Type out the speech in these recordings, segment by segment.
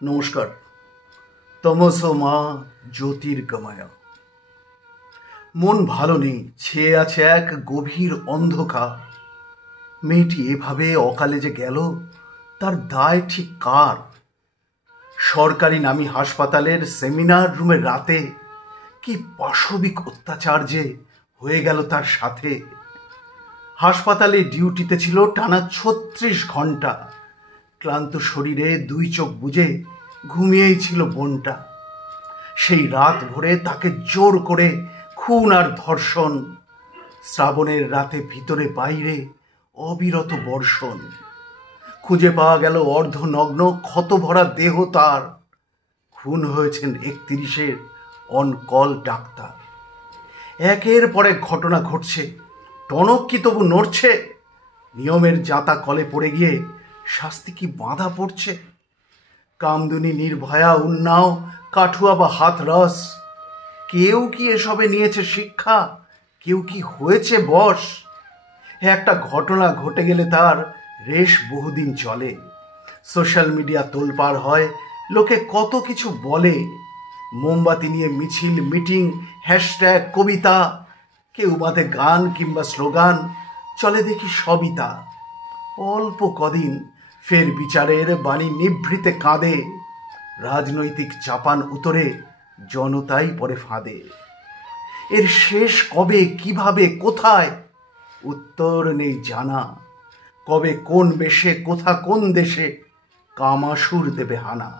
নমস্কার। তমসো মা জ্যোতির্গময়। মন ভালো নেই, ছেয়ে আছে এক গভীর অন্ধকার। মেয়েটি এভাবে অকালে যে গেল, তার দায় ঠিক কার? সরকারি নামী হাসপাতালের সেমিনার রুমের রাতে কি পাশবিক অত্যাচার যে হয়ে গেল তার সাথে। হাসপাতালে ডিউটিতে ছিল টানা 36 ঘন্টা। ক্লান্ত শরীরে 2 চোখ বুজে ঘুমিয়েই ছিল বোনটা। সেই রাত ভরে তাকে জোর করে খুন আর ধর্ষণ। শ্রাবণের রাতে ভিতরে বাইরে অবিরত বর্ষণ। খুঁজে পাওয়া গেল অর্ধনগ্ন ক্ষত ভরা দেহ তার। খুন হয়েছেন 31-এর অন কল ডাক্তার। একের পর এক ঘটনা ঘটছে, টনক কি তবু নড়ছে? নিয়মের জাতা কলে পড়ে গিয়ে শাস্তি কি বাঁধা পড়ছে? কামদুনি, নির্ভয়া, উন্নাও, কাঠুয়া বা হাথরস, কেউ কি এসবে নিয়েছে শিক্ষা? কেউ কি হয়েছে বশ? একটা ঘটনা ঘটে গেলে তার রেশ বহুদিন চলে। সোশ্যাল মিডিয়া তোলপাড় হয়, লোকে কত কিছু বলে। মোমবাতি নিয়ে মিছিল, মিটিং, হ্যাশট্যাগ, কবিতা, কেউ বাঁধে গান কিংবা স্লোগান, চলে দেখি সবই তা। অল্প কদিন ফের বিচারের বাণী নিভৃতে কাঁদে। রাজনৈতিক চাপান উতরে জনতাই পড়ে ফাঁদে। এর শেষ কবে, কিভাবে, কোথায়? উত্তর নেই জানা। কবে, কোন বেশে, কোথা, কোন দেশে কামাসুর দেবে হানা।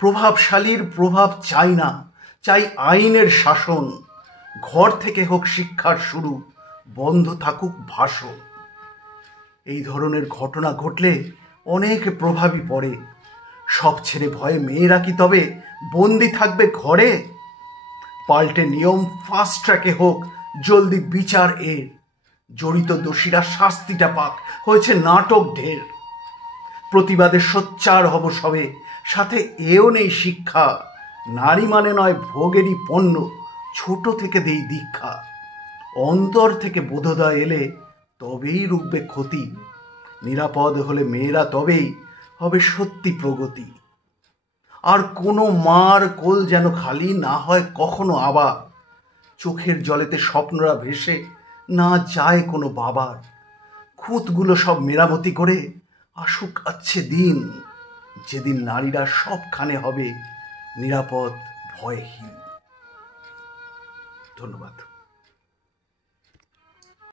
প্রভাবশালীর প্রভাব চাই না, চাই আইনের শাসন। ঘর থেকে হোক শিক্ষার শুরু, বন্ধ থাকুক ভাষণ। এই ধরনের ঘটনা ঘটলে অনেক প্রভাবই পড়ে। সব ছেড়ে ভয়ে মেয়েরা কি তবে বন্দি থাকবে ঘরে? পাল্টে নিয়ম, ফাস্ট ট্র্যাকে হোক জলদি বিচার এর। জড়িত দোষীরা শাস্তিটা পাক, হয়েছে নাটক ঢের। প্রতিবাদে সোচ্চার হব সবে, সাথে এও নেই শিক্ষা। নারী মানে নয় ভোগেরই পণ্য, ছোট থেকে দেই দীক্ষা। অন্তর থেকে বোধোদয় এলে তবেই রুখবে ক্ষতি। নিরাপদ হলে মেয়েরা তবেই হবে সত্যি প্রগতি। আর কোনো মার কোল যেন খালি না হয় কখনো আবার। চোখের জলেতে স্বপ্নরা ভেসে না যায় কোনো বাবার। খুঁতগুলো সব মেরামতি করে আসুক আছে দিন, যেদিন নারীরা সবখানে হবে নিরাপদ, ভয়হীন। ধন্যবাদ।